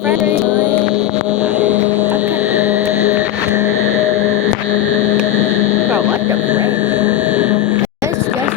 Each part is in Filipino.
Bro, what the frick? That's just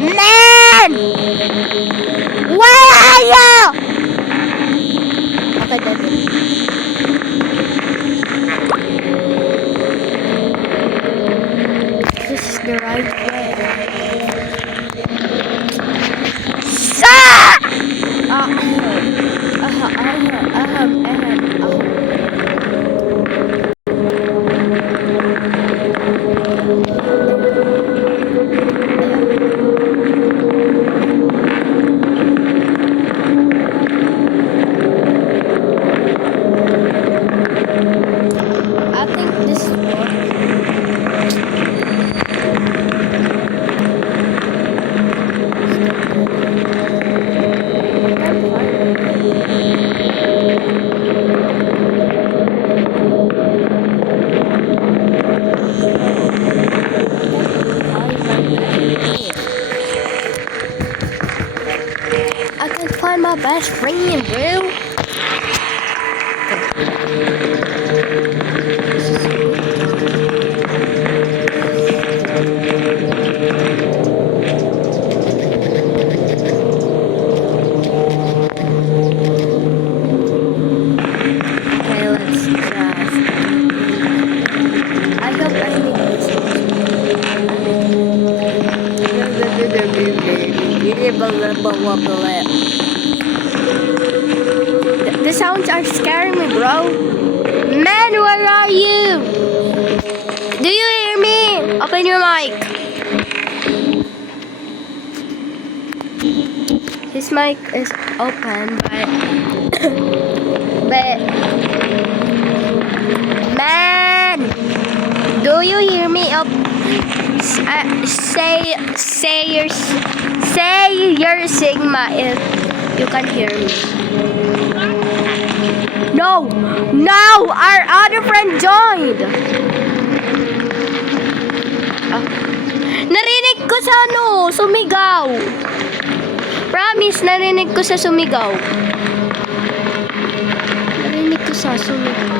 Man! Where are you? Okay, that's it. This is the right way. Sir! I think this is what. I can find my best friend, bro. Okay, let's just. I hope I make this. The sounds are scaring me, bro. Man, where are you? Do you hear me? Open your mic. His mic is open, but man, do you hear me? Say your Sigma if you can hear me. No, our other friend joined. Narinig ko sa sumigaw. Promise, narinig ko sa sumigaw. Narinig ko sa sumigaw.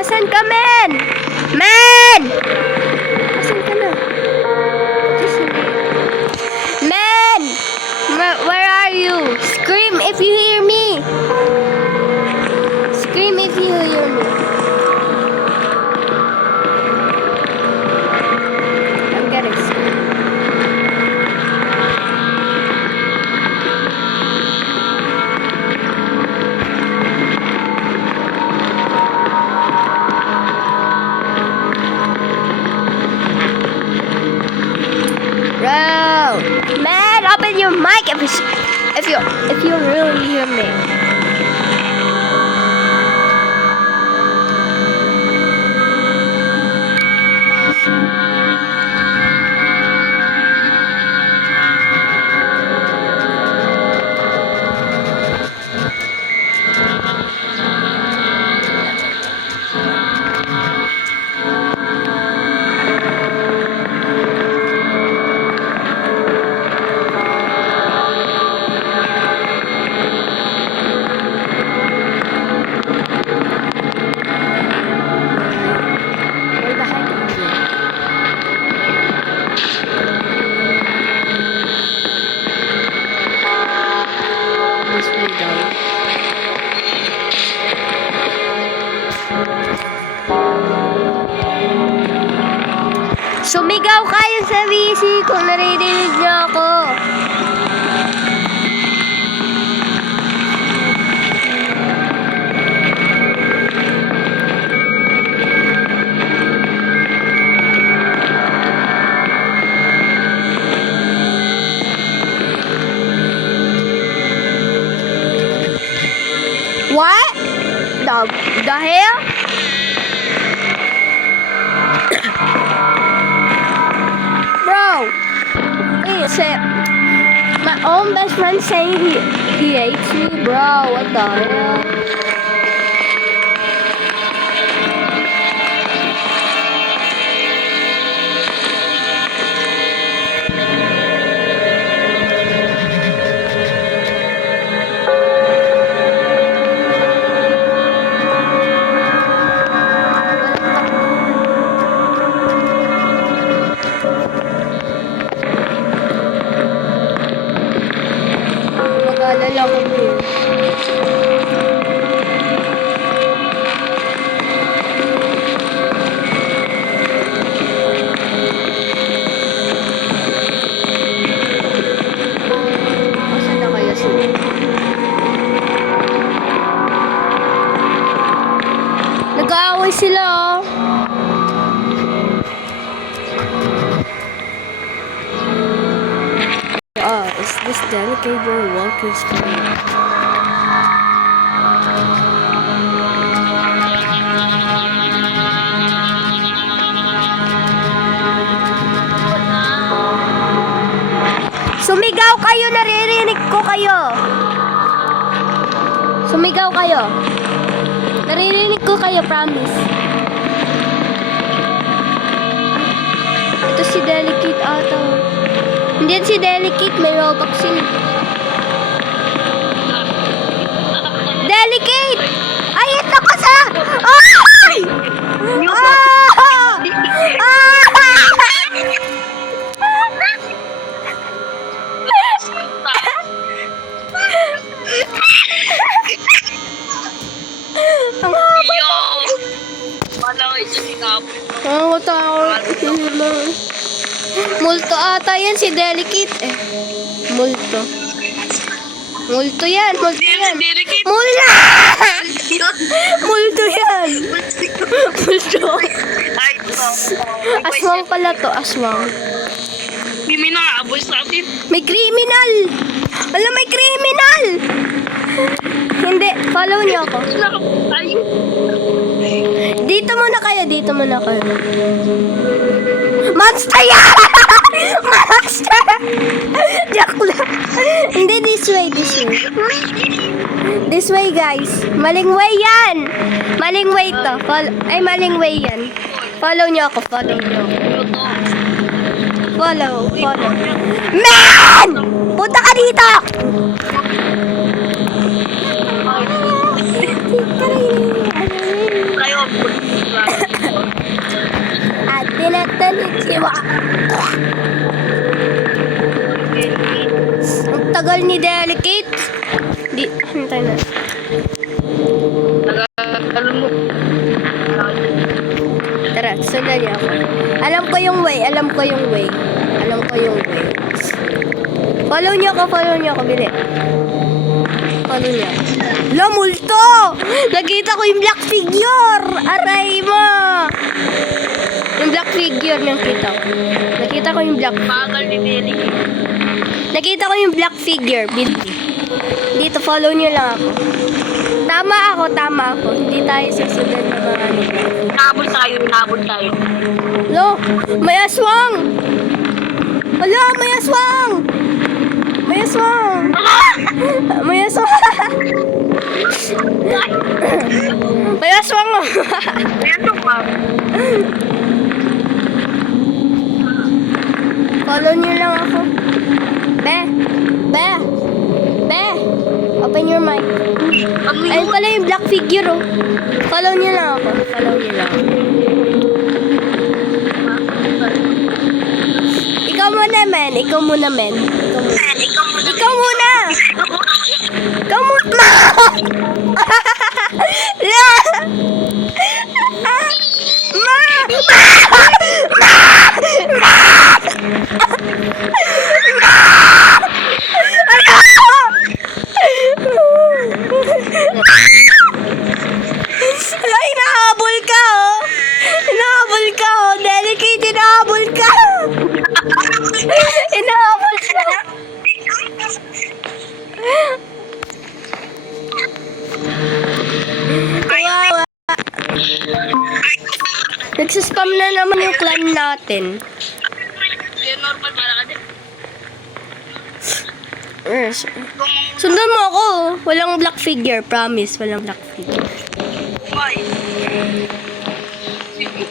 Asan ka, men? Men! Asan ka na? Men! Where are you? Scream if you hear me. Scream if you hear me. I'm getting scared. Sumigaw kayo sa VC kung naririnig niyo ako. What? The hell? Bro, my own best friend saying he hates me, bro. What the hell? Mag-alala ko din. Asan na kaya sila? Nag-aaway sila, oh. Is this delicate your walking speed? Sumigaw kayo, naririnig ko kayo. Sumigaw kayo. Naririnig ko kayo, promise. Ito si Delicate ata. Hindi yan si Delicate, may Robux yun. Delicate! Ay, ito ko sa... Ay! Multo ata yan si Delicate eh. Multo. Multo yan, multo yan. Multo! Multo yan. Multo. Aswang pala to, aswang. May nakaabos sa atin. May criminal! Alam, may criminal! Hindi, follow niyo ako. Dito muna kayo, dito muna kayo. Monster yan! Monster! Joke lang. Hindi, this way, this way. This way, guys. Maling way yan! Maling way to. Maling way yan. Follow niyo ako, follow niyo. Follow. Man! Punta ka dito! At tinatanig siya. Ang tagal ni Delicate. Hintay na. Tara, sundan niyo ako. Alam ko yung way. Follow niyo ako, bili. Follow niyo ako. La, multo! Nakita ko yung black figure! Aray mo! Yung black figure nang kita ko. Nakita ko yung black figure. Nakita ko yung black figure, Billy. Dito, follow niyo lang ako. Tama ako. Hindi tayo susunod na mga ano. Hinabol tayo. Lo, may aswang! Wala, may aswang! May aswang! May aswang! May aswang! Follow niyo lang ako. Be! Open your mic. Ayun pala yung black figure, oh. Follow niyo lang ako. Ikaw muna, men. Ikaw muna. Nagsispam na naman yung clan natin. Kaya normal para ka din. Yes. Sundan mo ako. Walang black figure. Promise, walang black figure. Why?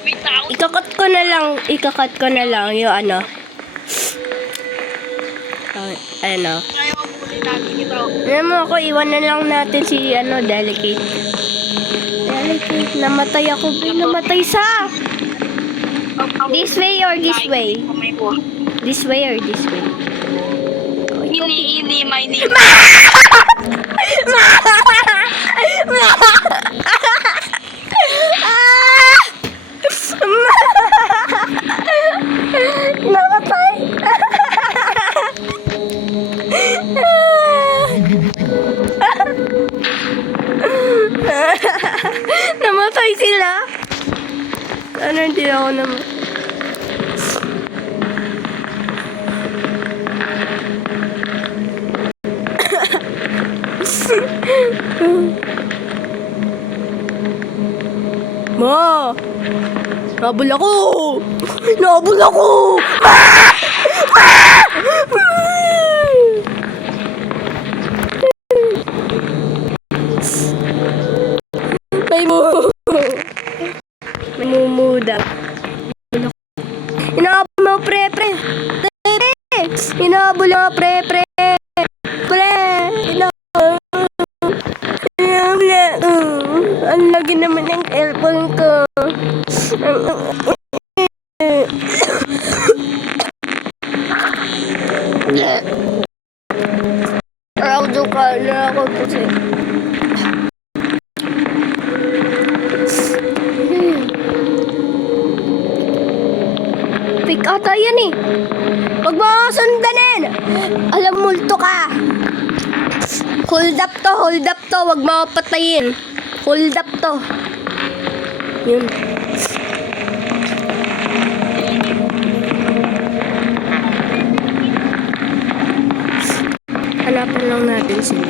May tao. Ikakat ko na lang yung ano. Ano. Ngayon ang huli natin ito. Alam mo ako, iwan na lang natin si ano, Delicate. Delicate, namatay ako. Namatay sa... This way or this way? This way or this way? Ini, may ini. Namatay. Namatay sila. Ano, hindi ako naman. Ma! Nabul ako! Nabul ako! Ah! Ah! May mumuda. Hinabol mo, pre! Hinabol mo, pre! Ang lagi naman ng cellphone ko. Audio ka na ako kasi. Fake ata yan eh. Huwag mo ako sundanin. Alam, multo ka. Hold up to. Huwag mo ako patayin. Hold up to. Yun. Hanapan lang natin sila.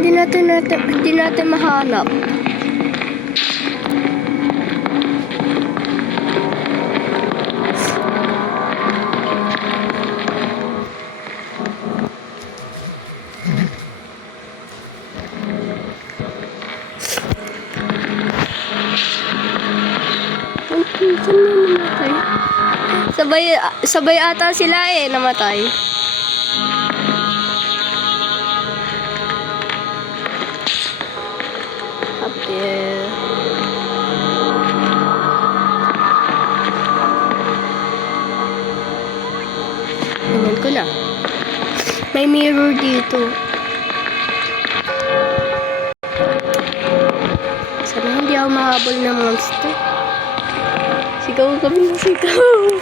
Hindi natin mahanap. Sabay ata sila eh, namatay. Up there. Tingnan ko na. May mirror dito. Sana hindi ako mahabol ng monster. Sigaw kami ng sigaw.